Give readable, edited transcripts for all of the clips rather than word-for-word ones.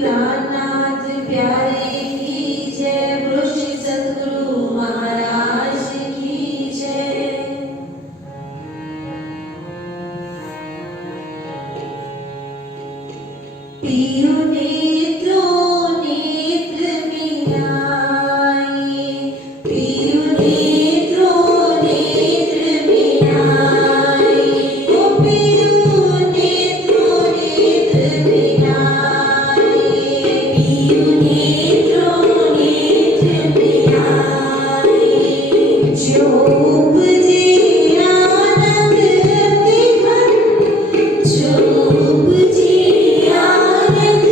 प्राणनाथ प्यारे की जय। ऋषि सद्गुरु महाराज की जय। पीयू नेत्रों नेत्र मिलाए, पीयू नेत्रों नेत्र मिलाए, ओ पीयू नेत्रों नेत्र मिलाए, पीयू नेत्रों नेत्र मिलाए। जो उपजे आनंद अति घन, जो उपजे आनंद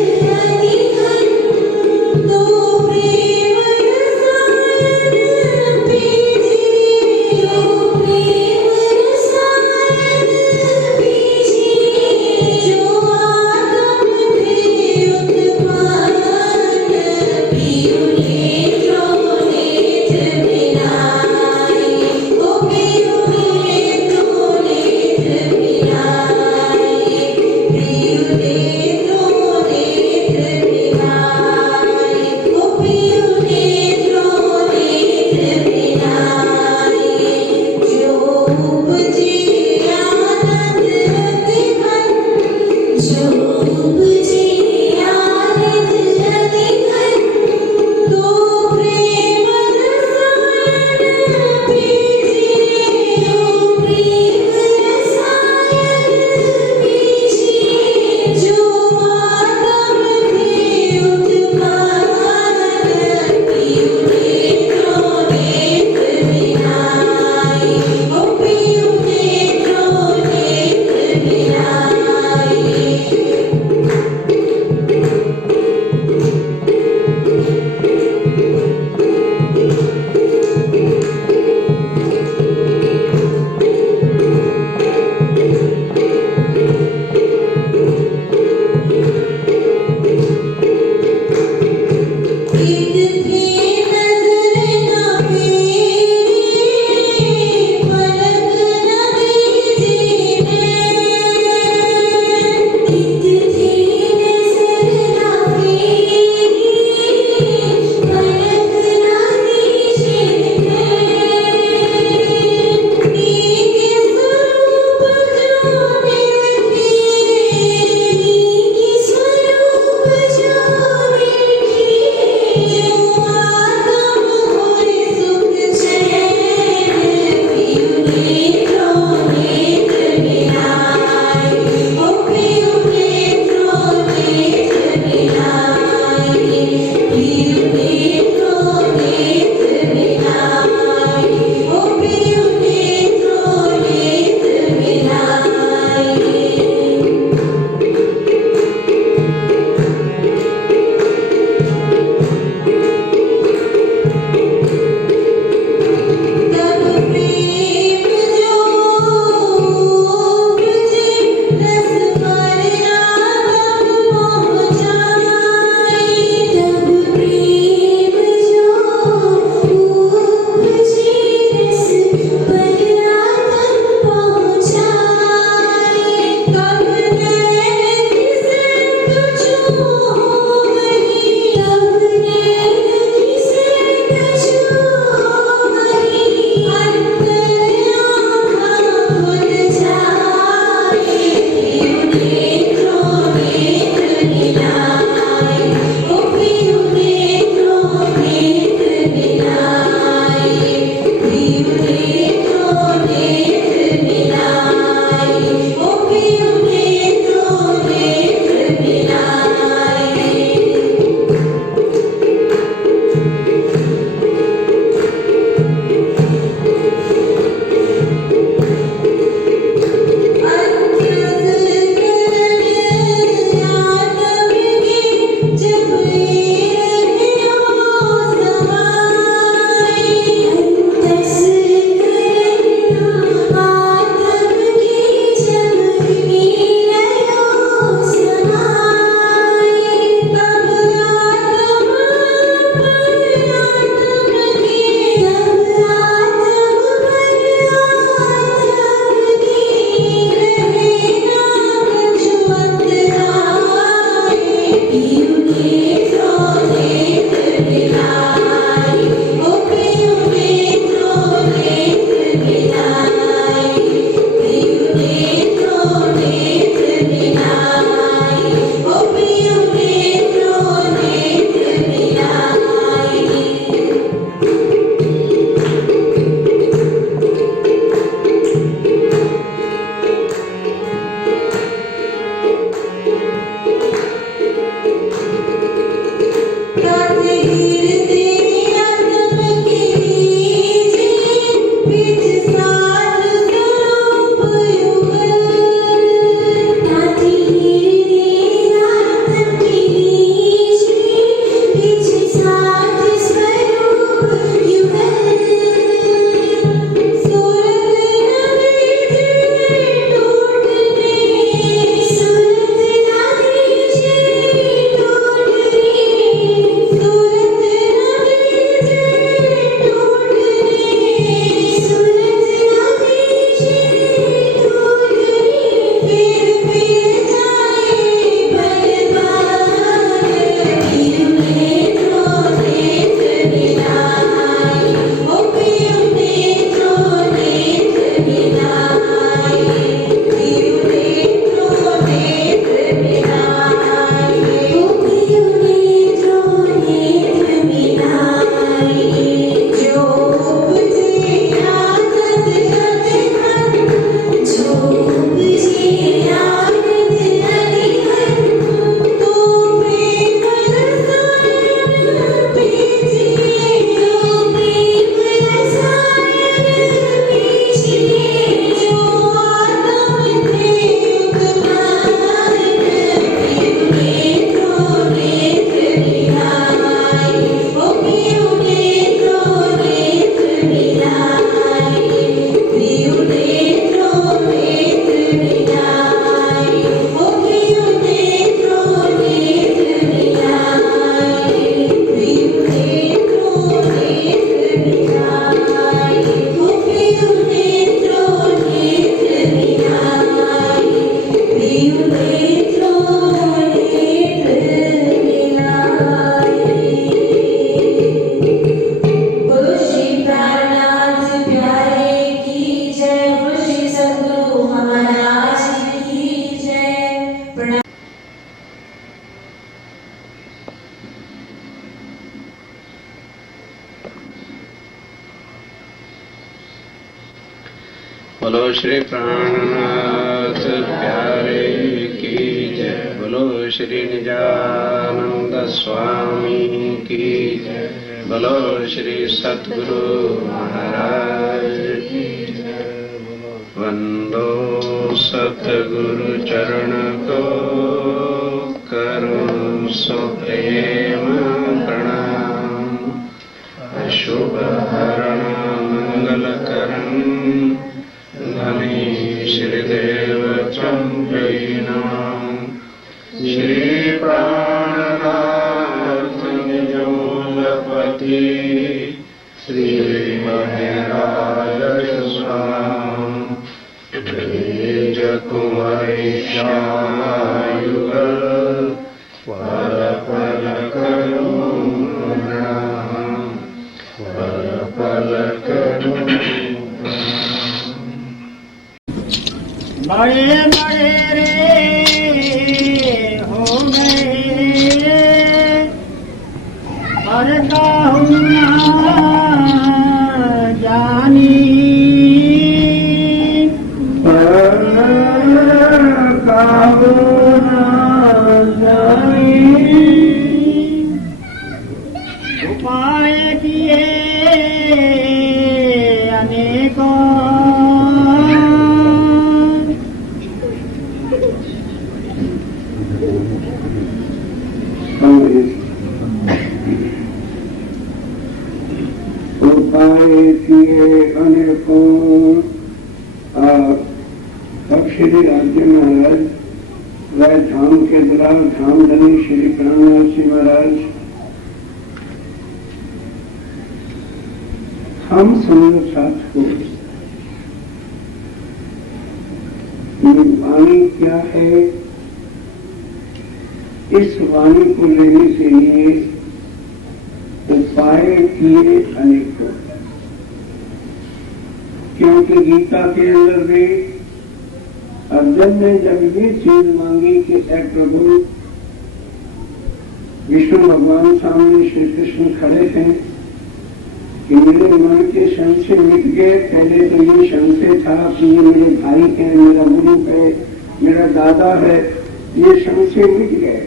बोलो श्री प्राणनाथ प्यारे की जय। बोलो श्री निजानंद स्वामी की जय। बोलो श्री सद्गुरु महाराज की जय। वंदो सतगुरु चरण को करो सो प्रेम प्रणाम। अशुभ हरण मंगल करण धनी श्रीदेव चंपीनाम। श्री प्राणनाथ निजोलपति श्री महराज स्वाम। निज कुंवरी श्यामायुगल पल पल करो प्रणाम। पल पल करो बड़े बड़े रे हो गए पर कहूँ ना जानी। उपाय किए अनेकों उपाय किए अनेकों। तब श्री अर्जुन महाराज वह धाम के दौरान धाम धनी श्री प्राणनाथ जी महाराज हम संग साथ हो। वाणी क्या है? इस वाणी को लेने के लिए उपाय किए अनेकों। क्योंकि गीता के अंदर भी अर्जुन ने जब ये चीज मांगी कि ऐ प्रभु, विष्णु भगवान सामने श्री कृष्ण खड़े हैं कि मेरे मन के संशय मिट गए। पहले तो ये संशय था कि ये मेरे भाई है, मेरा गुरु है, मेरा दादा है, ये संशय मिट गए।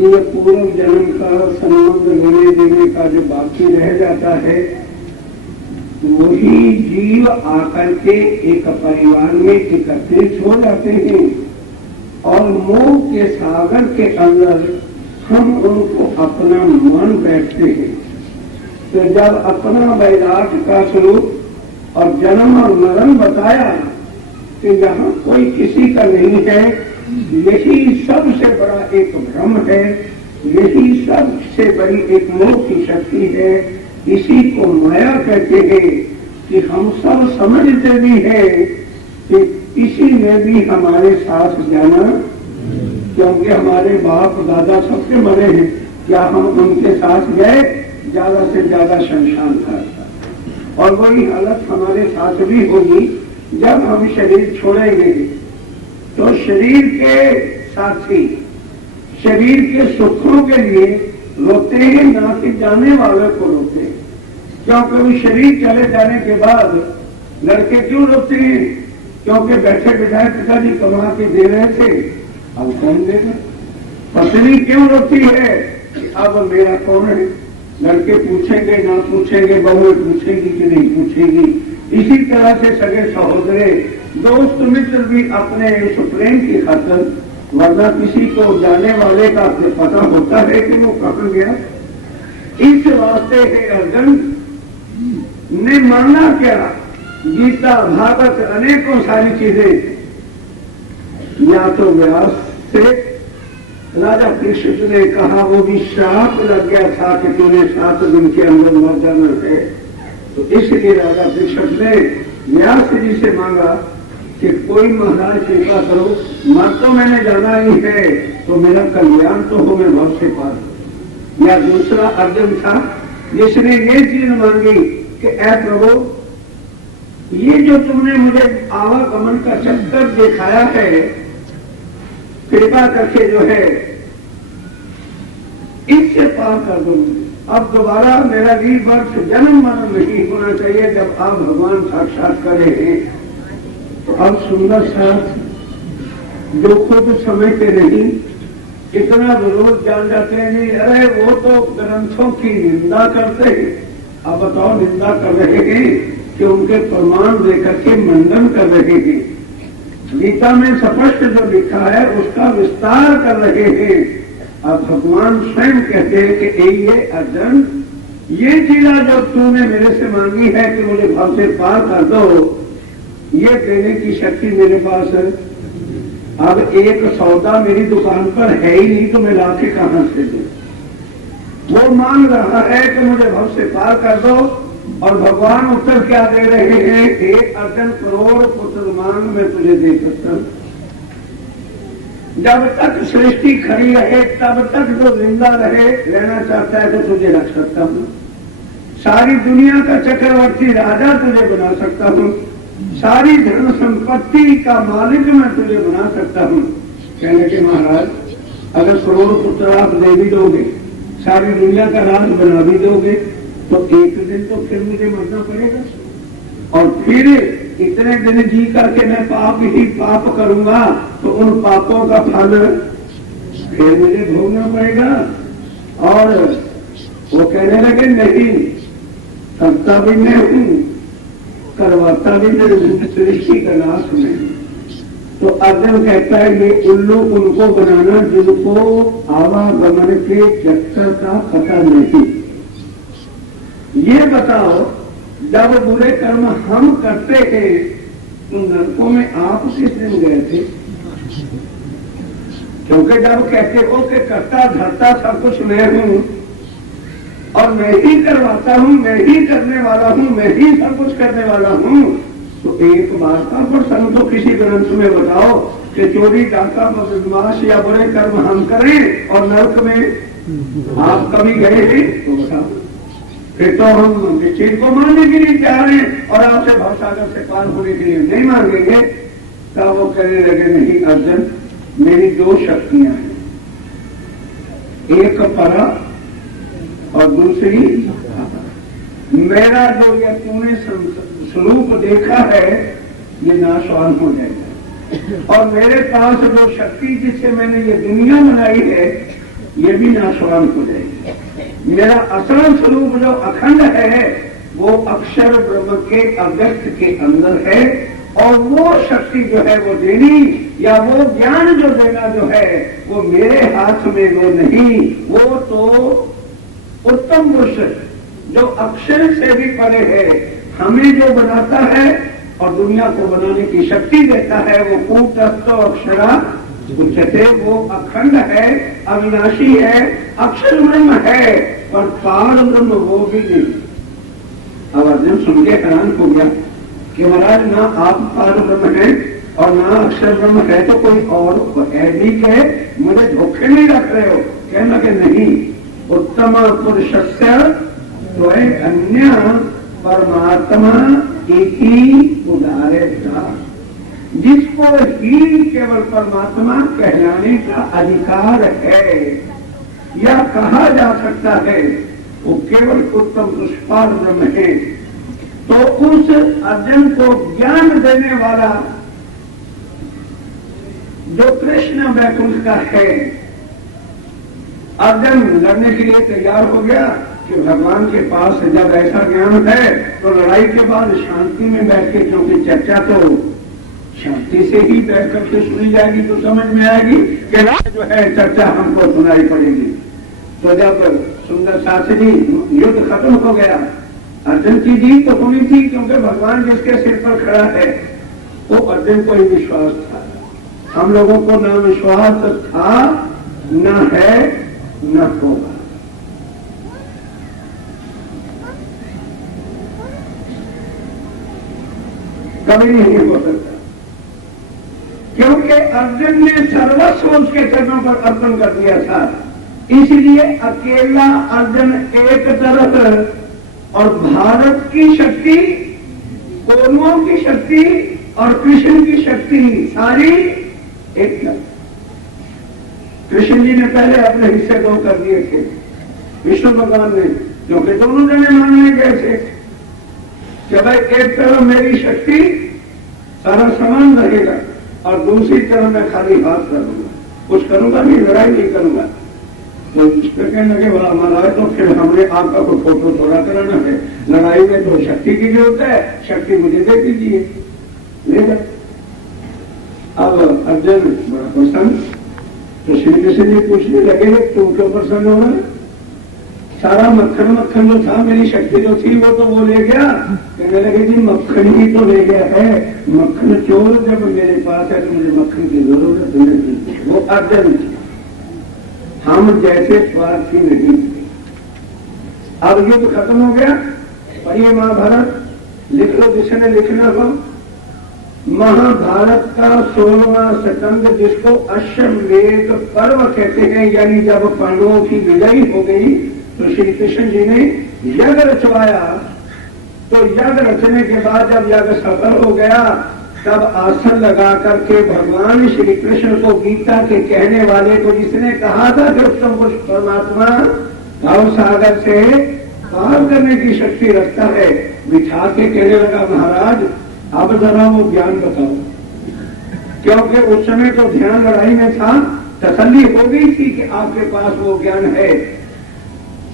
ये पूर्व जन्म का संबंध लेने देने का जो बाकी रह जाता है, वही जीव आकर के एक परिवार में एकत्रित हो जाते हैं और मोह के सागर के अंदर हम उनको अपना मान बैठते हैं। तो जब अपना वैराट का स्वरूप और जन्म और मरण बताया कि यहाँ कोई किसी का नहीं है, यही सबसे बड़ा एक भ्रम है, यही सबसे बड़ी एक मोह की शक्ति है। इसी को माया कहते हैं कि हम सब समझते भी हैं कि इसी में भी हमारे साथ जाना, क्योंकि हमारे बाप दादा सबके मरे हैं, क्या हम उनके साथ गए? ज्यादा से ज्यादा शमशान था। और वही हालत हमारे साथ भी होगी जब हम शरीर छोड़ेंगे। तो शरीर के साथी शरीर के सुखों के लिए रोते हैं, ना कि जाने वालों को रोते हैं। क्योंकि वो शरीर चले जाने के बाद लड़के क्यों रोते हैं? क्योंकि बैठे बिठाए पिताजी कमा के दे रहे थे, अब कौन देगा? पत्नी क्यों रोती है? अब मेरा कौन है? लड़के पूछेंगे ना पूछेंगे, बहू पूछेगी कि नहीं पूछेगी। इसी तरह से सगे सहोदरे दोस्त मित्र भी अपने इस प्रेम की खातिर, वरना किसी को जाने वाले का पता होता है कि वो कहाँ गया। इस वास्ते है अर्जुन ने माना क्या? गीता भागवत अनेकों सारी चीजें या तो व्यास से राजा परीक्षित ने कहा, वो भी श्राप लग गया था कि तुम्हें 7 दिन के अंदर मर जाना है। तो इसलिए राजा परीक्षित ने व्यास जी से मांगा कि कोई महाराज कृपा करो, मर तो मैंने जाना ही है, तो मेरा कल्याण तो हो, मैं भव से पार। या दूसरा अर्जुन था जिसने ये चीज मांगी कि ऐ प्रभु, ये जो तुमने मुझे आवागमन का चक्कर दिखाया है, कृपा करके जो है इससे पार कर दो। अब दोबारा मेरा रीबर्थ जन्म मरण नहीं होना चाहिए। जब आप भगवान साक्षात करे हैं अब सुंदर साथ जो खुद समझते नहीं, इतना विरोध जान जाते हैं नहीं, अरे वो तो ग्रंथों की निंदा करते हैं। अब बताओ निंदा कर रहे हैं कि उनके प्रमाण देकर के मंडन कर रहे हैं। गीता में स्पष्ट जो लिखा है उसका विस्तार कर रहे हैं। अब भगवान स्वयं कहते हैं कि ये अर्जुन, ये चीजा जो तूने मेरे से मांगी है कि मुझे भाव से पार कर दो, ये देने की शक्ति मेरे पास है। अब एक सौदा मेरी दुकान पर है ही नहीं तो मैं लाके कहां से दूं? वो मांग रहा है कि मुझे भव से पार कर दो, और भगवान उत्तर क्या दे रहे हैं? एक अर्जुन करोड़ पुत्र मांग मैं तुझे दे सकता हूं। जब तक सृष्टि खड़ी रहे तब तक जो जिंदा रहे रहना चाहता है तो तुझे रख सकता हूं। सारी दुनिया का चक्रवर्ती राजा तुझे बना सकता हूं। सारी धन संपत्ति का मालिक मैं तुझे बना सकता हूं। कहने के महाराज, अगर करोड़ पुत्र आप दे भी दोगे, सारी दुनिया का राज बना भी दोगे, तो एक दिन तो फिर मुझे मरना पड़ेगा, और फिर इतने दिन जी करके मैं पाप ही पाप करूंगा, तो उन पापों का फल फिर मुझे भोगना पड़ेगा। और वो कहने लगे नहीं, करता भी मैं हूं, करवाता भी मैं हूं, सृष्टि का नाश में। तो अर्जुन कहता है ये उल्लू उनको बनाना जिनको आवागमन के चक्कर का पता नहीं। ये बताओ, जब बुरे कर्म हम करते हैं तो नरकों में आप किस दिन गए थे? क्योंकि जब कहते हो कि करता धरता सब कुछ मैं हूं और मैं ही करवाता हूं, मैं ही करने वाला हूं, मैं ही सब कुछ करने वाला हूं, तो एक बात का प्रसंग तो किसी ग्रंथ में बताओ कि चोरी डाका बदमाश या बुरे कर्म हम करें और नरक में आप कभी गए हैं तो बताओ। फिर तो हम इस चीज को मानने के लिए चाह रहे हैं और आपसे भवसागर से पार होने के लिए नहीं मांगेंगे। तब वो कहने लगे नहीं अर्जुन, मेरी दो शक्तियां हैं, एक परा और दूसरी मेरा जो ये तूने स्वरूप देखा है ये नाशवान हो जाएगा, और मेरे पास जो शक्ति जिससे मैंने ये दुनिया बनाई है ये भी नाशवान हो जाएगी। मेरा असल स्वरूप जो अखंड है वो अक्षर ब्रह्म के अव्यक्त के अंदर है, और वो शक्ति जो है वो देनी या वो ज्ञान जो देना जो है वो मेरे हाथ में वो नहीं। वो तो उत्तम पुरुष जो अक्षर से भी परे है, हमें जो बनाता है और दुनिया को बनाने की शक्ति देता है, वो कूटस्थो अक्षरा उच्चते, वो अखंड है, अविनाशी है, अक्षर ब्रह्म है, पर पार ब्रह्म वो भी नहीं। अब अर्जुन सुन के हैरान हो गया कि महाराज ना आप पार ब्रह्म है और ना अक्षर ब्रह्म है, तो कोई और है भी कहे, मुझे धोखे नहीं रख रहे हो? कहना कि नहीं, उत्तम पुरुषस्य तो अन्य परमात्मा एक ही उदारे था। जिसको ही केवल परमात्मा कहलाने का अधिकार है या कहा जा सकता है वो केवल उत्तम पुरुष पार ब्रह्म है। तो उस अर्जुन को ज्ञान देने वाला जो कृष्ण वैकुंठ का है, अर्जुन लड़ने के लिए तैयार हो गया कि भगवान के पास जब ऐसा ज्ञान है तो लड़ाई के बाद शांति में बैठ के, क्योंकि चर्चा तो शांति से ही बैठ करके सुनी जाएगी तो समझ में आएगी कि जो है चर्चा हमको सुनाई पड़ेगी। तो जब सुंदर शास्त्री युद्ध खत्म हो गया, अर्जुन की जीत तो होनी थी, क्योंकि भगवान जिसके सिर पर खड़ा है वो अर्जुन को ही विश्वास था। हम लोगों को न विश्वास था, न है, न होगा। कभी नहीं हो सकता, क्योंकि अर्जुन ने सर्वस्व उसके चरणों पर अर्पण कर दिया था। इसलिए अकेला अर्जुन एक तरफ और भारत की शक्ति, कौरवों की शक्ति और कृष्ण की शक्ति सारी एक तरफ। कृष्ण जी ने पहले अपने हिस्से दो कर दिए थे, विष्णु भगवान ने, क्योंकि दोनों जने मानने गए थे कि भाई एक तरफ मेरी शक्ति सारा सामान रहेगा, और दूसरी तरफ मैं खाली हाथ करूंगा, कुछ करूंगा नहीं, लड़ाई नहीं करूंगा। तो कहने लगे बोला महाराज तो फिर हमने आपका कोई फोटो थोड़ा कराना है, लड़ाई में तो शक्ति की जरूरत है, शक्ति मुझे दे दीजिए, ले जा। अब अर्जुन बड़ा प्रसन्न, तो श्री कृष्ण जी पूछने लगे तू क्यों प्रसन्न हो रहा है? सारा मक्खन मक्खन जो था, मेरी शक्ति जो थी वो ले गया। कहने लगे जी मक्खन ही तो ले गया है, मक्खन चोर जब मेरे पास है तो मुझे मक्खन की जरूरत नहीं। वो अर्जुन, हम जैसे स्वार्थी नहीं थे। अब युद्ध खत्म हो गया, पढ़िए महाभारत, लिख लो जिसने लिखना हो। महाभारत का 16वां स्कंद, जिसको अश्वमेध पर्व कहते हैं, यानी जब पांडवों की विजयी हो गई तो श्री कृष्ण जी ने यज्ञ रचवाया। तो यज्ञ रचने के बाद जब यज्ञ सफल हो गया, तब आसन लगा करके भगवान श्री कृष्ण को, गीता के कहने वाले को, जिसने कहा था कि उत्तम पुरुष परमात्मा भाव सागर से पार करने की शक्ति रखता है, बिठा के कहने लगा महाराज अब जरा वो ज्ञान बताओ। क्योंकि उस समय तो ध्यान लड़ाई में था, तसल्ली हो गई थी कि आपके पास वो ज्ञान है।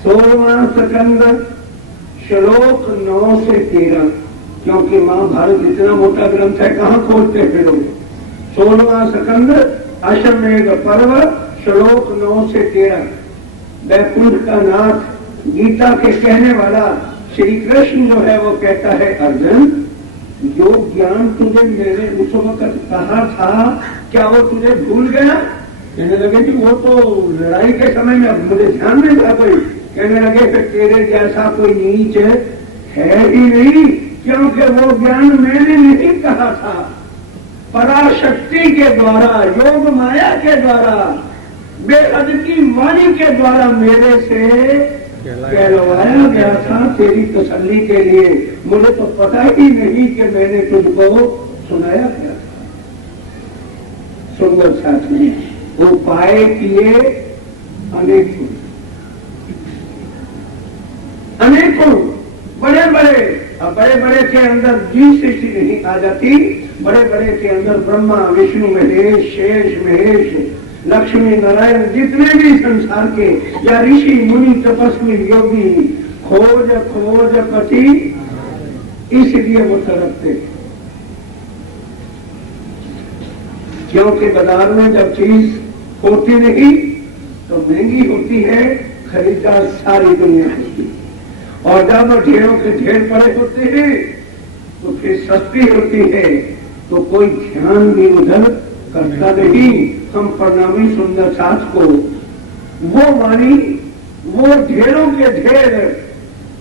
16वां स्कंद श्लोक 9 से 13, क्योंकि महाभारत इतना मोटा ग्रंथ है, कहाँ खोलते फिर। 16वां स्कंद अश्वमेध पर्व श्लोक 9 से 13। वैकुंठ का नाथ, गीता के कहने वाला श्री कृष्ण जो है वो कहता है अर्जुन, जो ज्ञान तुझे मैंने उस वक्त कहा था, क्या वो तुझे भूल गया? कहने लगे कि वो तो लड़ाई के समय में मुझे ध्यान नहीं था कोई। कहने लगे फिर तेरे जैसा कोई नीच है ही नहीं, क्योंकि वो ज्ञान मैंने नहीं कहा था। पराशक्ति के द्वारा, योग माया के द्वारा, बेहद की वाणी के द्वारा मेरे से कहलवाया गया था तेरी तसल्ली के लिए। मुझे तो पता ही नहीं कि मैंने तुझको सुनाया गया था। सुंदर साथ में उपाय किए अनेकों, अनेकों बड़े बड़े, अब बड़े बड़े के अंदर जीव सृष्टि नहीं आ जाती, बड़े बड़े के अंदर ब्रह्मा विष्णु महेश, शेष महेश, लक्ष्मी नारायण, जितने भी संसार के या ऋषि मुनि तपस्वी योगी, खोज खोज पति, इसलिए वो तड़पते। क्योंकि बाजार में जब चीज होती नहीं तो महंगी होती है, खरीदार सारी दुनिया होती है, और जब ढेरों के ढेर पड़े होते हैं तो फिर सस्ती होती है, तो कोई ध्यान भी उधर करता नहीं। हम प्रणामी सुंदर साथ को वो वाणी, वो ढेरों के ढेर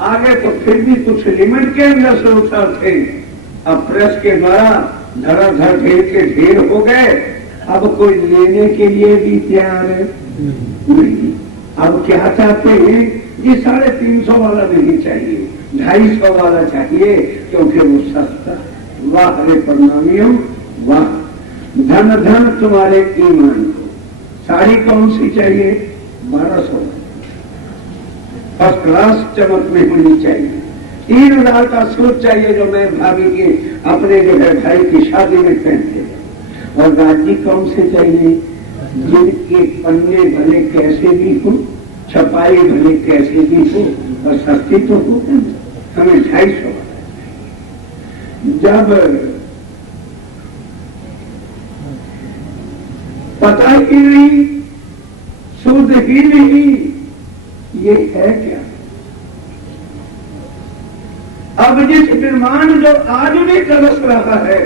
आगे तो फिर भी कुछ लिमिट के अंदर से उतर थे, अब प्रेस के द्वारा धड़ाधड़ ढेर के ढेर हो गए। अब कोई लेने के लिए भी तैयार नहीं। अब क्या चाहते हैं, ये 350 वाला नहीं चाहिए, 250 वाला चाहिए, क्योंकि वो सस्ता। वाह रे प्रणामियों वाह, धन धन तुम्हारे ईमान को। साड़ी कौन सी चाहिए? 1200, फर्स्ट क्लास चमक में होनी चाहिए। 3000 का सूट चाहिए जो मैं भाभी के अपने जो है भाई की शादी में पहनते हैं। और राज्य कौन से चाहिए? जिनके पन्ने भले कैसे भी हो, छपाई भले कैसे भी हो, और सस्ती तो हो। हमें 250 जब पता ही नहीं, शुद्ध ही नहीं, ये है क्या? अब जिस निर्माण जो आज भी तरस रहा है,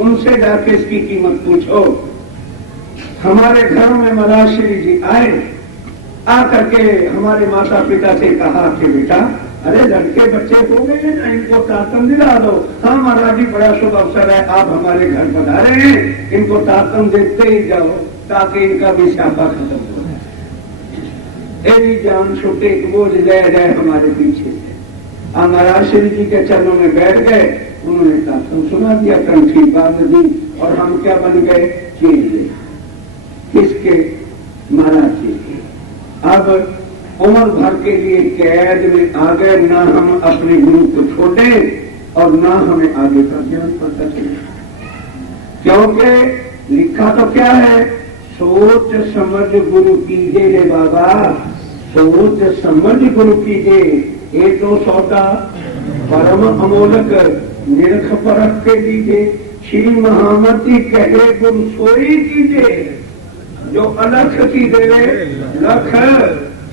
उनसे जाके इसकी कीमत पूछो। हमारे घरों में मलाश्री जी आए, आकर के हमारे माता पिता से कहा कि बेटा, अरे लड़के बच्चे हो गए हैं ना, इनको तातम दिला दो। हाँ महाराज जी, बड़ा शुभ अवसर है, आप हमारे घर पधारे हैं, इनको तातम देते ही जाओ ताकि इनका भी स्यापा खत्म हो जाए। एरी जान छुट्टे बोझ ले जाए हमारे पीछे से। आप महाराज श्री जी के चरणों में बैठ गए, उन्होंने तातम सुना दिया, कंठी बांध दी, और हम क्या बन गए? चेले। किसके? महाराज जी के। अब उम्र भर के लिए कैद में आ गए, ना हम अपने गुरु को छोड़े और ना हमें आगे का ज्ञान पता चले। क्योंकि लिखा तो क्या है, सोच समझ गुरु कीजिए रे बाबा, सोच समझ गुरु कीजिए। ये तो सौदा परम अमोलक निरख परख के दीजिए। श्री महामती कहे गुरु सोई कीजिए, जो अलख की देवे लख।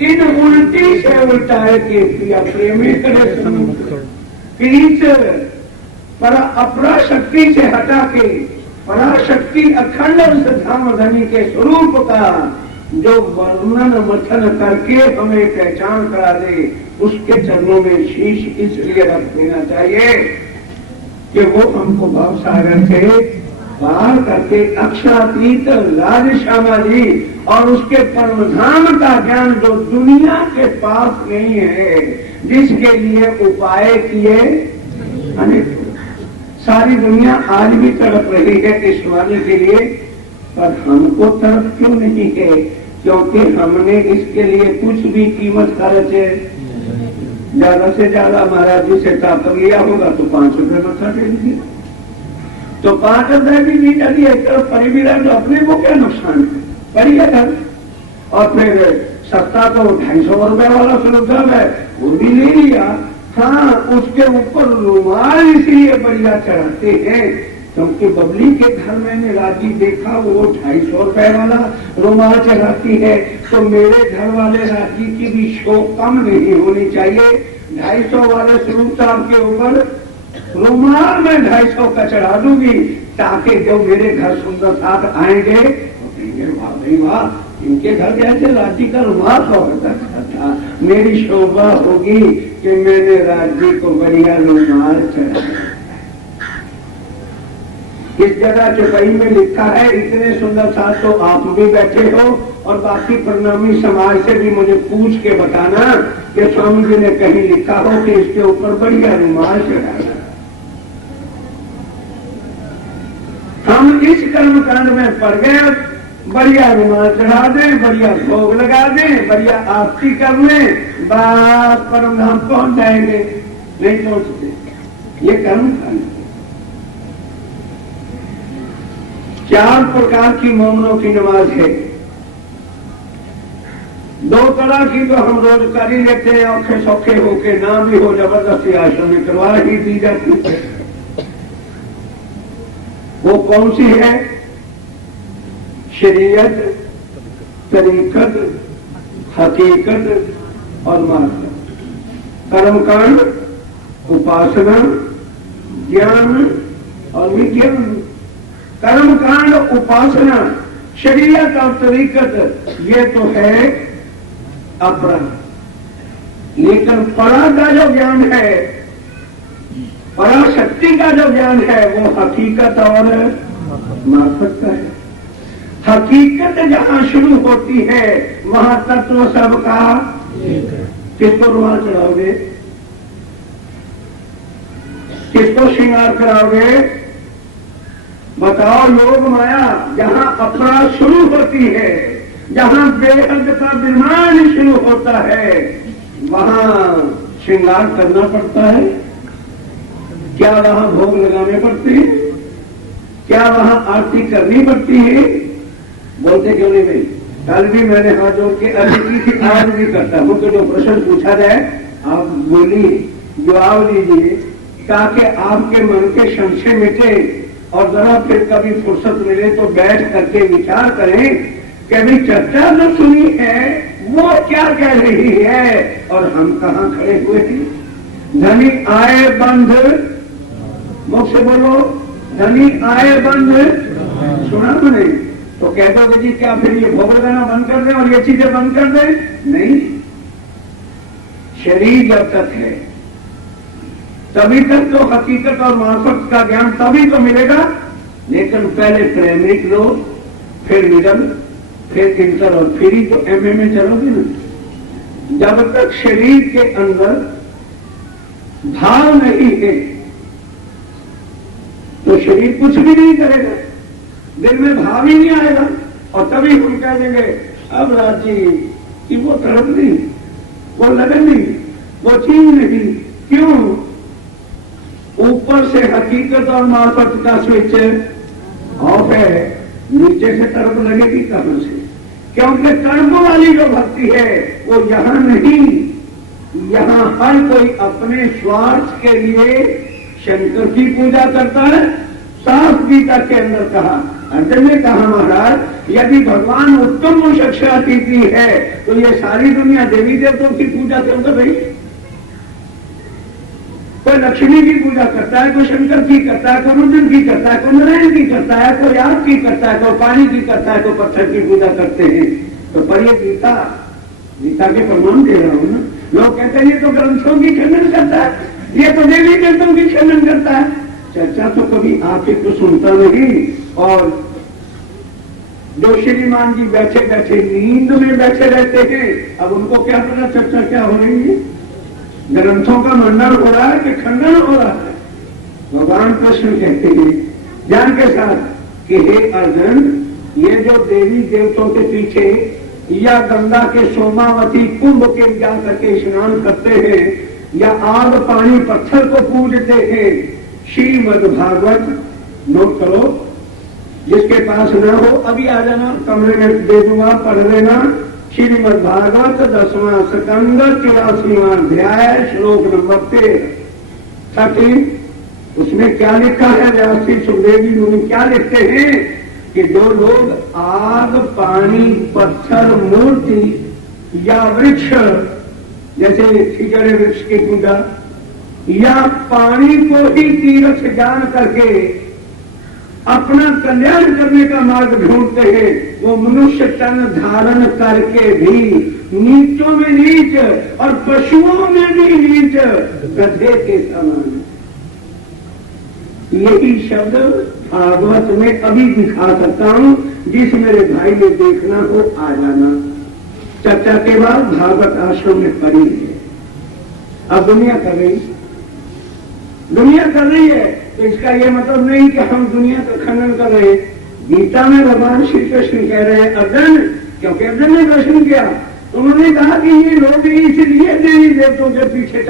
इन उल्टी से उल्टाए के प्रिया प्रेमी करे समुख। पीछ पर अपरा शक्ति से हटा के पराशक्ति अखंड धाम धनी के स्वरूप का जो वर्णन मथन करके हमें पहचान करा दे, उसके चरणों में शीश इसलिए रख देना चाहिए कि वो हमको भाव सागर से पार करके अक्षरातीत राज श्यामा जी और उसके परम धाम का ज्ञान जो दुनिया के पास नहीं है, जिसके लिए उपाय किए अनेक। सारी दुनिया आज भी तड़प रही है इस वाले के लिए, पर हमको तड़प क्यों नहीं है? क्योंकि हमने इसके लिए कुछ भी कीमत खर्च है। ज्यादा से ज्यादा महाराज जी से तापर लिया होगा तो 5 रुपए मथा दे दीजिए, तो 5 रुपए भी नहीं डाली एक तरफ परी भी रहा, तो अपने को क्या नुकसान है? परी है। और फिर सस्ता तो 250 रुपए वाला सुलभ है, वो भी ले लिया। हाँ, उसके ऊपर रुमाल इसलिए बढ़िया चढ़ाते हैं क्योंकि बबली के घर मैंने राजी देखा, वो 250 रुपए वाला रुमाल चढ़ाती है, तो मेरे घर वाले राजी की भी शौक कम नहीं होनी चाहिए। 250 वाले स्वरूप साहब के ऊपर रुमाल में 250 का चढ़ा दूंगी, ताकि जो मेरे घर सुंदर साथ आएंगे तो कहेंगे वाह भाई वाह, इनके घर जैसे राजी का रुमाल था। मेरी शोभा होगी कि मैंने राजी को बढ़िया रुमाल चढ़ाया। इस जगह चौपाई में लिखा है, इतने सुंदर साथ तो आप भी बैठे हो और बाकी प्रणामी समाज से भी मुझे पूछ के बताना कि स्वामी जी ने कहीं लिखा हो कि इसके ऊपर बढ़िया रुमाल चढ़ाना। हम इस कर्मकांड में पड़ गए, बढ़िया रुमाल चढ़ा दें, बढ़िया भोग लगा दें, बढ़िया आरती कर लें, बस परम धाम पहुंच जाएंगे। नहीं पहुंचते। ये कर्मकांड 4 प्रकार की मोमनों की नमाज है। 2 तरह की तो हम रोज कर ही लेते हैं, औखे सौखे होके ना भी हो, जबरदस्ती आश्रम में करवा ही दी जाती है। वो कौन सी है? शरीयत, तरीकत, हकीकत और मार्ग। कर्मकांड, उपासना, ज्ञान और विज्ञान। कर्मकांड, उपासना, शरीयत और तरीकत, ये तो है अपरा। लेकिन परा का जो ज्ञान है, पराशक्ति का जो ज्ञान है, वो हकीकत और मार्फत का है। हकीकत जहां शुरू होती है वहां तत्व सबका किसको रुमाल चढ़ाओगे, किसको श्रृंगार कराओगे? बताओ। योग माया जहां अपराध शुरू होती है, जहां बेहद का विमान शुरू होता है, वहां श्रृंगार करना पड़ता है। क्या वहां भोग लगाने पड़ते हैं? क्या वहां आरती करनी पड़ती है? बोलते क्यों नहीं भाई? कल भी मैंने हाथ जोड़ के अर्जी की थी, आज भी करता हूं। तो जो प्रश्न पूछा जाए आप बोलिए, जवाब दीजिए, ताकि आपके मन के संशय मिटे और जरा फिर कभी फुर्सत मिले तो बैठ करके विचार करें कि अभी चर्चा जो सुनी है वो क्या कह रही है और हम कहाँ खड़े हुए हैं। धनी आए बंध, मुख से बोलो, धनी आए बंध। सुना तो नहीं? तो कह दो जी क्या फिर ये भोग लगाना बंद कर दें और ये चीजें बंद कर दें? नहीं। शरीर जब तक है तभी तक तो हकीकत और मार्फत का ज्ञान तभी तो मिलेगा। लेकिन पहले प्राइमरी लो, फिर मिडल, फिर इंटर और फिर ही तो एमए में चलोगे ना। जब तक शरीर के अंदर भाव नहीं है तो शरीर कुछ भी नहीं करेगा, दिल में भाव ही नहीं आएगा। और तभी हम कह देंगे अब राजी कि वो तड़प नहीं, वो लगन नहीं, वो चीज नहीं। क्यों? ऊपर से हकीकत और मार्फत का स्विच ऑफ है, नीचे से तड़प लगेगी कहां से? क्योंकि तड़प वाली जो भक्ति है वो यहां नहीं, यहां हर कोई अपने स्वार्थ के लिए शंकर की पूजा करता है। साफ गीता के अंदर कहा, अर्जुन ने कहा महाराज यदि भगवान उत्तम शक्ति है तो ये सारी दुनिया देवी देवताओं की पूजा क्यों कर रही है? कोई लक्ष्मी की पूजा करता है, कोई शंकर की करता है, कोई रुद्र की करता है, कोई नारायण की करता है, कोई आग की करता है, कोई पानी की करता है, कोई पत्थर की पूजा करते हैं। तो पर ये गीता के प्रमाण दे रहा हूं ना। लोग कहते हैं ये तो ग्रंथों की खंडन करता है, ये तो देवी देवताओं की खंडन करता है। चर्चा तो कभी आके तो सुनता नहीं। और जो श्रीमान जी बैठे बैठे नींद में बैठे रहते हैं, अब उनको क्या पता चर्चा क्या हो रही है? ग्रंथों का मंडन हो रहा है कि खंडन हो रहा है? भगवान कृष्ण कहते हैं ज्ञान के साथ कि हे अर्जुन, ये जो देवी देवताओं के पीछे या गंगा के सोमावती कुंभ के जा करके स्नान करते हैं या आग पानी पत्थर को पूजते हैं, श्रीमद् भागवत नोट करो, जिसके पास न हो अभी आ जाना, कमरे में दे दूंगा, पढ़ लेना। श्रीमद् भागवत 10वां स्कंद 84वां अध्याय श्लोक नंबर 13। उसमें क्या लिखा है? व्यासी सुखदेव जी मुनि क्या लिखते हैं कि जो लोग आग पानी पत्थर मूर्ति या वृक्ष जैसे खिजड़े वृक्ष की पूजा या पानी को ही तीर्थ जान करके अपना कल्याण करने का मार्ग ढूंढते हैं, वो मनुष्य तन धारण करके भी नीचों में नीच और पशुओं में भी नीच गधे के समान। यही शब्द भागवत में अभी दिखा सकता हूं, जिस मेरे भाई ने देखना हो आ जाना। चर्चा के बाद भागवत आश्रम में पड़ी है। अब दुनिया कर रही है तो इसका यह मतलब नहीं कि हम दुनिया का खंडन कर रहे हैं। गीता में भगवान श्री कृष्ण कह रहे हैं अर्जुन, क्योंकि अर्जुन ने प्रश्न किया, उन्होंने कहा कि ये लोग इसलिए देवी देवताओं के पीछे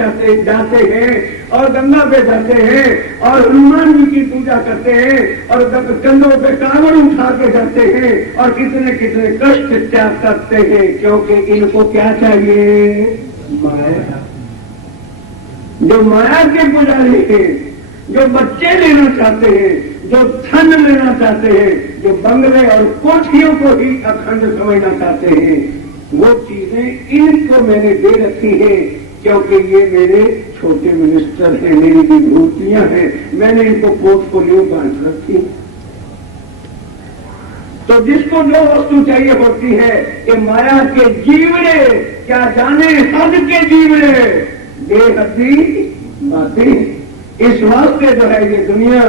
जाते हैं और गंगा पे जाते हैं और हनुमान जी की पूजा करते हैं और कंधों पे कांवड़ उठा के जाते हैं और कितने कितने कष्ट त्याग करते हैं, क्योंकि इनको क्या चाहिए? माया। जो माया के पुजारी हैं, जो बच्चे लेना चाहते हैं, जो धन लेना चाहते हैं, जो बंगले और कोठियों को ही अखंड समझना चाहते हैं, वो चीजें इनको मैंने दे रखी है, क्योंकि ये मेरे छोटे मिनिस्टर हैं, मेरी विभूतियां हैं, मैंने इनको पोर्टफोलियो बांट रखी। तो जिसको जो वस्तु चाहिए होती है, ये माया के जीवड़े क्या जाने हद के जीवड़े बेहदी बातें। इस वास्ते जो है ये दुनिया,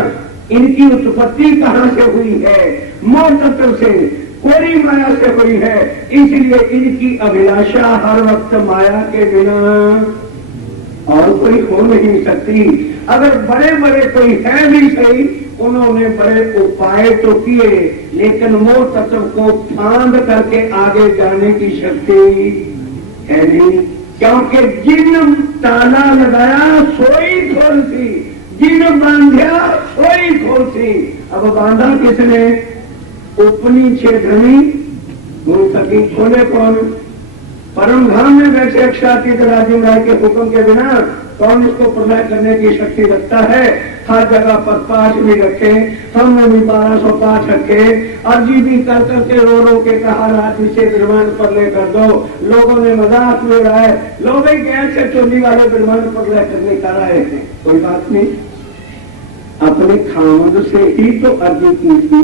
इनकी उत्पत्ति कहां से हुई है? मोह तत्व से, कोरी माया से हुई है। इसलिए इनकी अभिलाषा हर वक्त माया के बिना और कोई हो नहीं सकती। अगर बड़े बड़े कोई है भी सही, उन्होंने बड़े उपाय तो किए, लेकिन मोह तत्व को फांद करके आगे जाने की शक्ति है नहीं। क्योंकि जिन ताला लगाया सोई खोल थी, जिन बांध्या सोई खोल थी। अब बांधा किसने? उपनी छेदनी बोल सकी, खोले कौन? परम धाम में बैठे अक्षातीत राजीव राय के हुक्म के बिना कौन इसको प्रलय करने की शक्ति रखता है? हर जगह पर पाठ भी रखे, हमने भी 1200 पाठ रखे, अर्जी भी कर करके रो रो के कहा रात्रि से ब्रह्मांड प्रलय कर दो। लोगों ने मजाक में रहा है, लोग ऐसे चोली वाले ब्रह्मांड प्रलय करने का रहे हैं। कोई बात नहीं, अपने खामद से ही तो अर्जी की थी,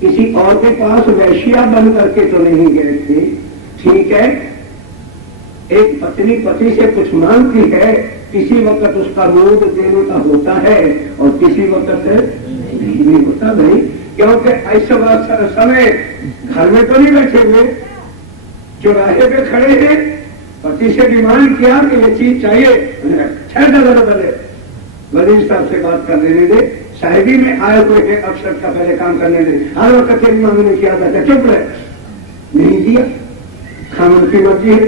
किसी और के पास वैश्या बन करके तो नहीं गए थे। ठीक है, एक पत्नी पति से कुछ मांगती है, किसी वक्त उसका मूड देने का होता है और किसी वक्त नहीं होता भाई। क्योंकि ऐसा समय घर में तो नहीं बैठे हुए, चौराहे पे खड़े हैं, पति से डिमांड किया कि ये चीज चाहिए, वजीर साहब से बात कर लेने दे, शायरी में आए हुए हैं, अफसर का पहले काम करने दे। हर वक्त कचेरी मांगने किया था, चुप रहे, नहीं दिया। खामन की मर्जी है,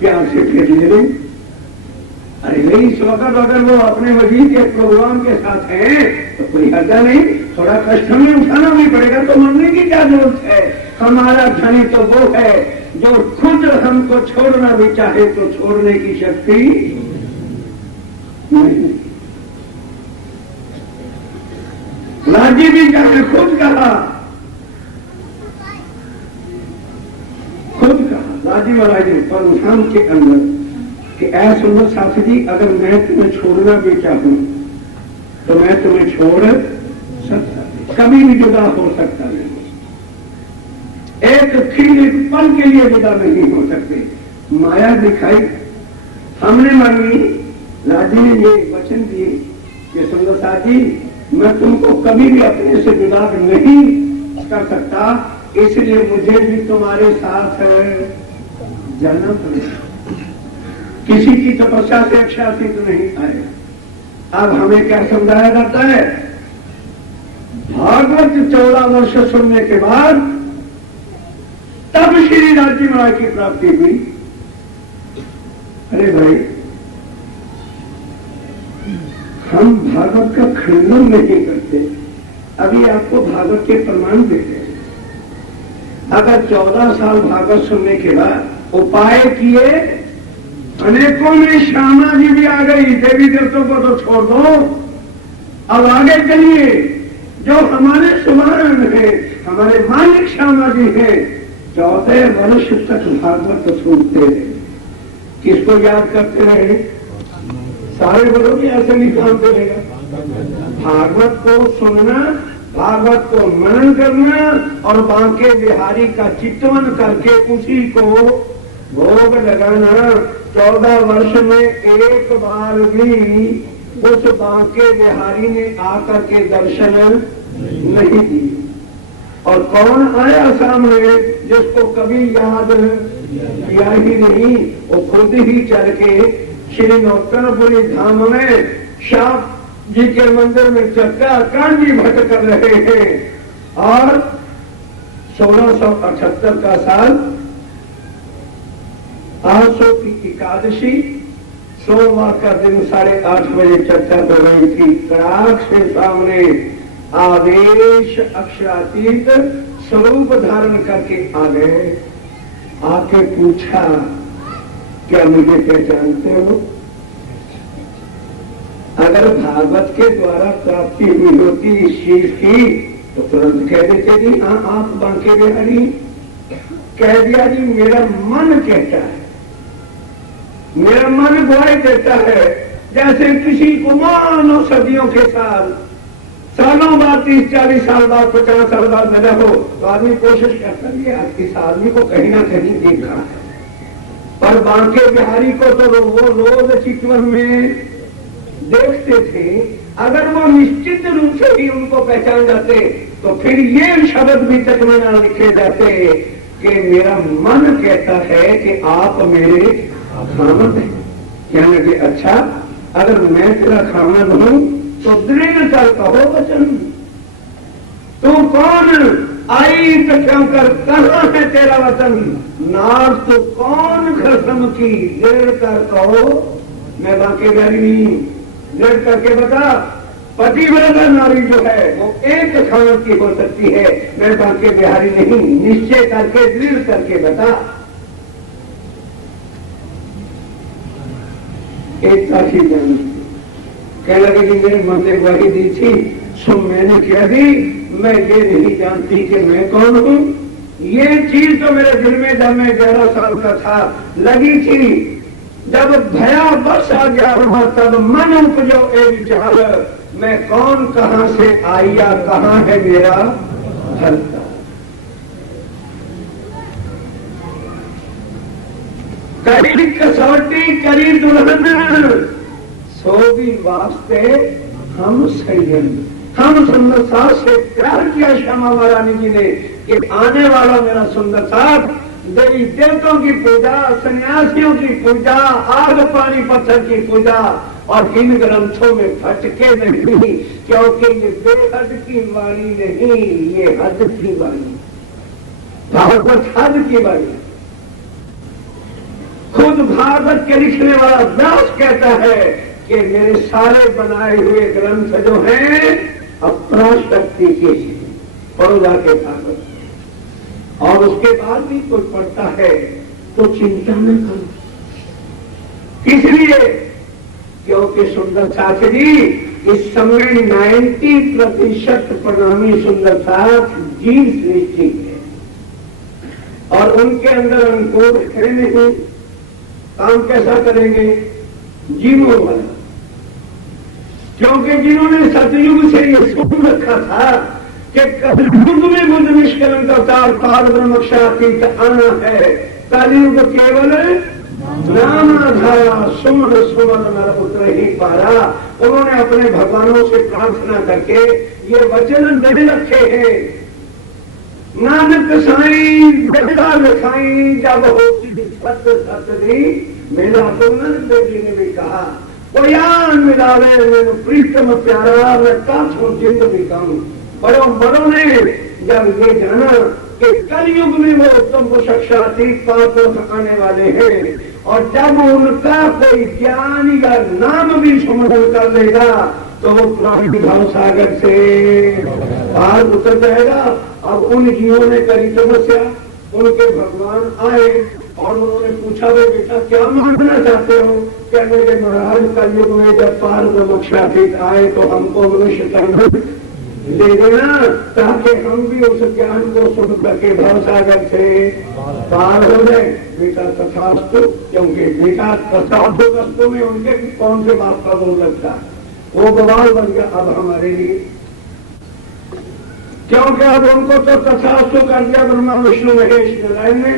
प्यार से फिर ले लो। अरे भाई, इस वक्त अगर वो अपने वजीर के प्रोग्राम के साथ हैं तो कोई हर्जा नहीं, थोड़ा कष्ट हमें उठाना भी पड़ेगा, तो मरने की क्या जरूरत है। हमारा धनी तो वो है जो खुद हमको छोड़ना भी चाहे तो छोड़ने की शक्ति नहीं। लाजी भी जाने खुद कहा लाजी महाराज ने परधाम के अंदर कि ऐ सुंदर साथी जी, अगर मैं तुम्हें छोड़ना भी चाहूं तो मैं तुम्हें छोड़ सकता, कभी भी जुदा हो सकता नहीं, एक क्षण एक पल के लिए जुदा नहीं हो सकते। माया दिखाई हमने मानी, लाजी ने ये वचन दिए कि सुंदर साथी मैं तुमको कभी भी अपने से जुदा नहीं कर सकता, इसलिए मुझे भी तुम्हारे साथ जाना पड़ेगा। किसी की तपस्या से अक्षाती तो नहीं आए। अब हमें क्या समझाया जाता है, भागवत 14 वर्ष सुनने के बाद तब श्री राजी महाराज की प्राप्ति हुई। अरे भाई, हम भागवत का खंडन नहीं करते, अभी आपको भागवत के प्रमाण देते हैं। अगर 14 साल भागवत सुनने के बाद उपाय किए, अनेकों में श्यामा जी भी आ गई, देवी देवताओं को तो छोड़ दो, अब आगे चलिए। जो हमारे सुवर्ण है, हमारे मालिक श्यामा जी हैं, 14 वर्ष तक भागवत सुनते रहे। किसको याद करते रहे? सारे बड़ों की ऐसे नहीं काम करेगा। भागवत को सुनना, भागवत को मनन करना और बांके बिहारी का चिंतन करके उसी को भोग लगाना। 14 वर्ष में एक बार भी उस बांके बिहारी ने आकर के दर्शन नहीं दिए। और कौन आया सामने जिसको कभी याद किया ही नहीं, वो खुद ही चल के श्री नौतनपुरी धाम में श्याम जी के मंदिर में चर्चा कांडी भट्ट कर रहे हैं। और 1678 का साल, आसो की एकादशी, सोमवार का दिन 8:30 बजे चर्चा हो रही थी। कड़ाक से सामने आवेश अक्षरातीत स्वरूप धारण करके आ गए। आके पूछा, क्या मुझे पहचानते हो? अगर भागवत के द्वारा प्राप्ति हुई होती इस चीज की तो तुरंत कह देते जी हाँ आप बांके बिहारी। कह दिया जी मेरा मन कहता है, मेरा मन गवाही देता है। जैसे किसी को मानो सदियों के साल, सालों बाद 30-40 साल बाद 50 साल बाद मिला हो तो आदमी कोशिश करता है इस आदमी को कहीं ना कहीं देखा है। पर बांके बिहारी को तो वो रोज चितवन में देखते थे। अगर वो निश्चित रूप से ही उनको पहचान जाते तो फिर ये शब्द भी तक में ना लिखे जाते कि मेरा मन कहता है कि आप मेरे खामद हैं। कहने के अच्छा, अगर मैं तेरा खामद हूं तो दृढ़ कर कहो वचन। तू कौन? आई तो क्यों कर, कहां है तेरा वचन? नार तो कौन खसम की, दृढ़ कर कहो। मैं बांके बिहारी नहीं, दृढ़ करके बता। पतिव्रता नारी जो है वो एक खामद की हो सकती है, मैं बांके बिहारी नहीं। निश्चय करके दृढ़ करके बता। एक साथी जान कह लगे कि मेरे मन ने गवाही दी थी, सो मैंने क्या दी, मैं ये नहीं जानती कि मैं कौन हूं। ये चीज तो मेरे दिल में जब मैं 11 साल का था लगी थी। जब भया बस आ गया वहां तब मन उपजो ए विचार, मैं कौन, कहां से आया, कहां है मेरा हल्का। करी कसौटी करी दुल्हन, सो भी वास्ते हम सैयन। हम सुंदर साथ से प्यार किया श्यामा महारानी जी ने कि आने वाला मेरा सुंदर साथ देवी देवताओं की पूजा, सन्यासियों की पूजा, आग पानी पत्थर की पूजा और इन ग्रंथों में भटके नहीं, क्योंकि ये बेहद की वाणी नहीं, ये हद की वाणी, भागवत हद की वाणी। खुद भागवत के लिखने वाला व्यास कहता है कि मेरे सारे बनाए हुए ग्रंथ जो हैं अपराशक्ति के पौधा के ताकत, और उसके बाद भी कोई पड़ता है तो चिंता न करो। इसलिए क्योंकि सुंदर शास्त्री इस समय 90% प्रणामी सुंदर शास्त्र जीव सृष्टि है, और उनके अंदर अंकुर है नहीं। काम कैसा करेंगे? जीवों वाला। क्योंकि जिन्होंने सतयुग से ये सुन रखा था कि कलयुग में बुद्ध निष्कलंक अवतार पार ब्रह्मक्षातीत आना है, कलयुग केवल नाम आधारा सुमन सुमन नर पुत्र ही पारा। उन्होंने अपने भगवानों से प्रार्थना करके ये वचन दे रखे हैं, नानक साईं बेटा लिखाई जब होती सत्य सतरी मेरा तो नंद देव जी ने भी कहा, वो यान मिलावे मेरे प्रीतम प्यारा मैं काछो जिंद भी कहूं। बड़ों ने जब ये जाना कि कलयुग में वो उत्तम पुरुषातीत पात्र आने वाले हैं, और जब उनका कोई ज्ञान या नाम भी सुमरण कर लेगा तो वो भाव सागर से बाहर उतर जाएगा। अब उन जीवों ने करी तपस्या, उनके भगवान आए और उन्होंने पूछा, वे बेटा क्या मांगना चाहते हो? क्या मेरे महाराज कलयुग में जब पार ब्रह्मक्षातीत आए तो हमको मनुष्य तन दे देना, ताकि हम भी उस ज्ञान को सुन सके, भाव सागर से पार हो जाए। बेटा तथास्तु, क्योंकि बेटा तथास्तु वस्तु में उनके कौन से बात का बोल लगता है, वो बवाल बन गया अब हमारे लिए। क्योंकि अब उनको तो तथास्तु कर दिया ब्रह्मा विष्णु महेश नारायण ने,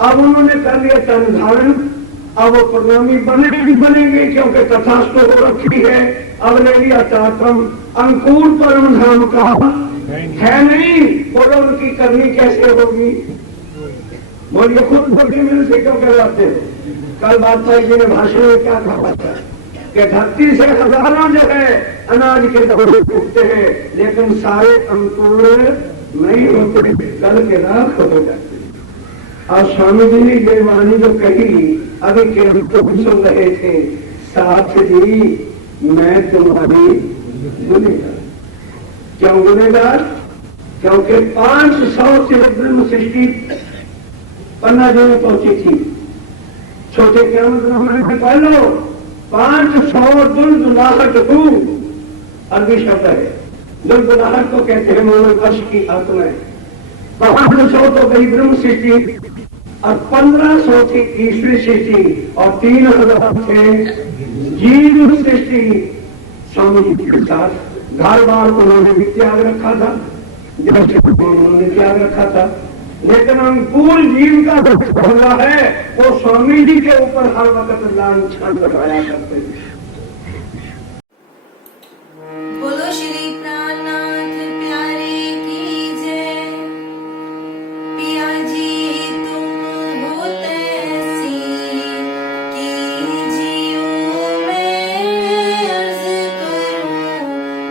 अब उन्होंने कर लिया तन धारण, अब वो प्रणामी बनेंगे क्योंकि तथास्तु हो रखी है। अब ले लिया चातम, अंकुर परम धाम का है नहीं, बोलो उनकी करनी कैसे होगी? बोलिए खुद बड़ी मिल से क्यों करवाते हो? कल बादशाह जी ने भाषण में क्या कहा था कि धरती से हजारों जो है अनाज के टुकड़े टूटते हैं, लेकिन सारे अंकुर नहीं होते, कल के राख हो जाते। और स्वामी जी ने ये वाणी जो कही अभी के सुन रहे थे, साथ जी मैं तुम्हारी गुनेगार। क्यों गुनेगार? क्योंकि 500 से ब्रह्म सृष्टि पन्ना जी में पहुंची थी। छोटे क्या मतलब पढ़ लो, 500 दुलदुलाहट हूं, अरबी शब्द है। दुलदुलाहट को कहते हैं मानव वश की आत्माएं। 500 तो गई ब्रह्म सृष्टि, और 1500 थी ईश्वरी सृष्टि, और 3000 थे जीव सृष्टि। स्वामी जी के साथ घर बार उन्होंने भी त्याग रखा था, उन्होंने त्याग रखा था, लेकिन अंकुर जीव का हुआ है वो स्वामी जी के ऊपर हर वक्त लांछन लगाया करते थे। बोलो श्री प्राणनाथ प्यारे की जय। पिया जी तुम हो तैसी कि जियो मैं अर्ज करूं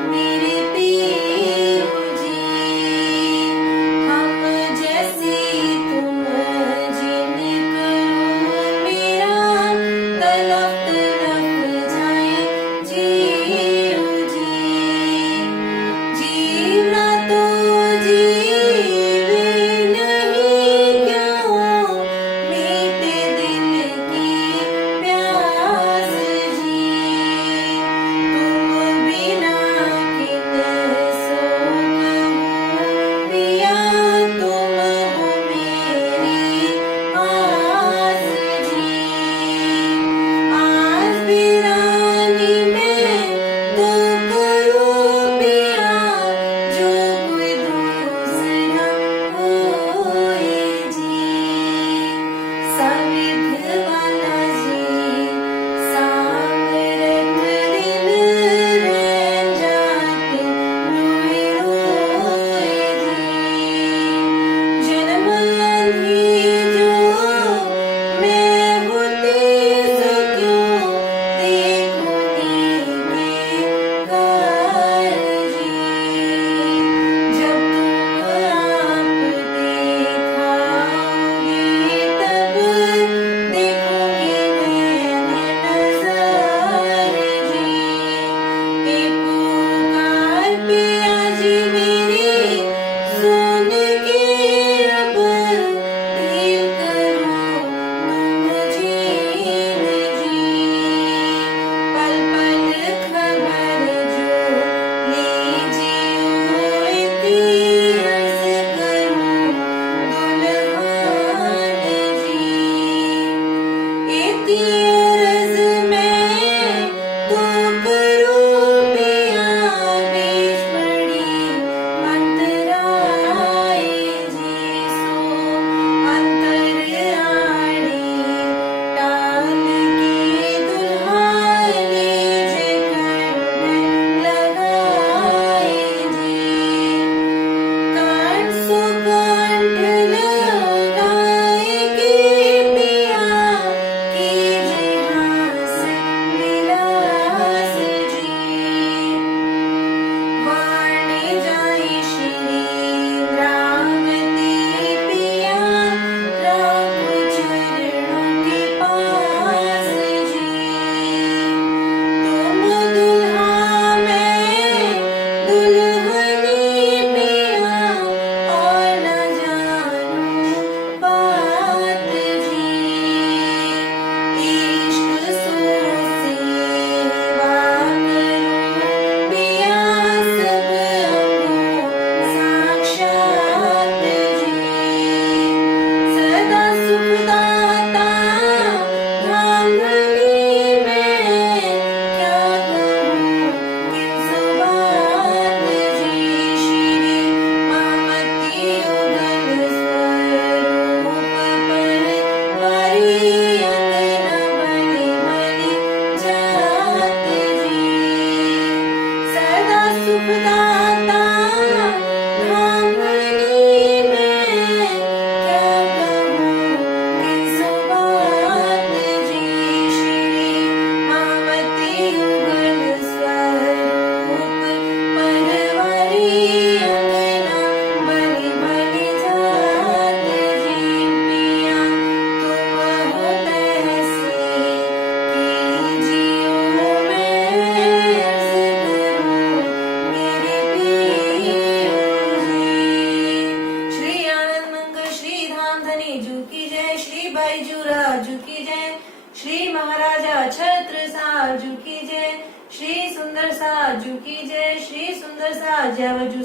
मेरे पीर जी। हम जैसी तुम जिन करो मेरा तलफ तलफ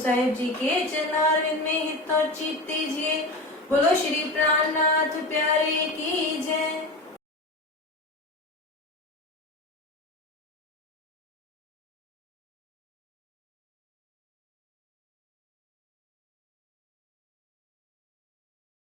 साहिब जी के चरणारविंद में हित और चित दीजिए। बोलो श्री प्राणनाथ प्यारे की जय।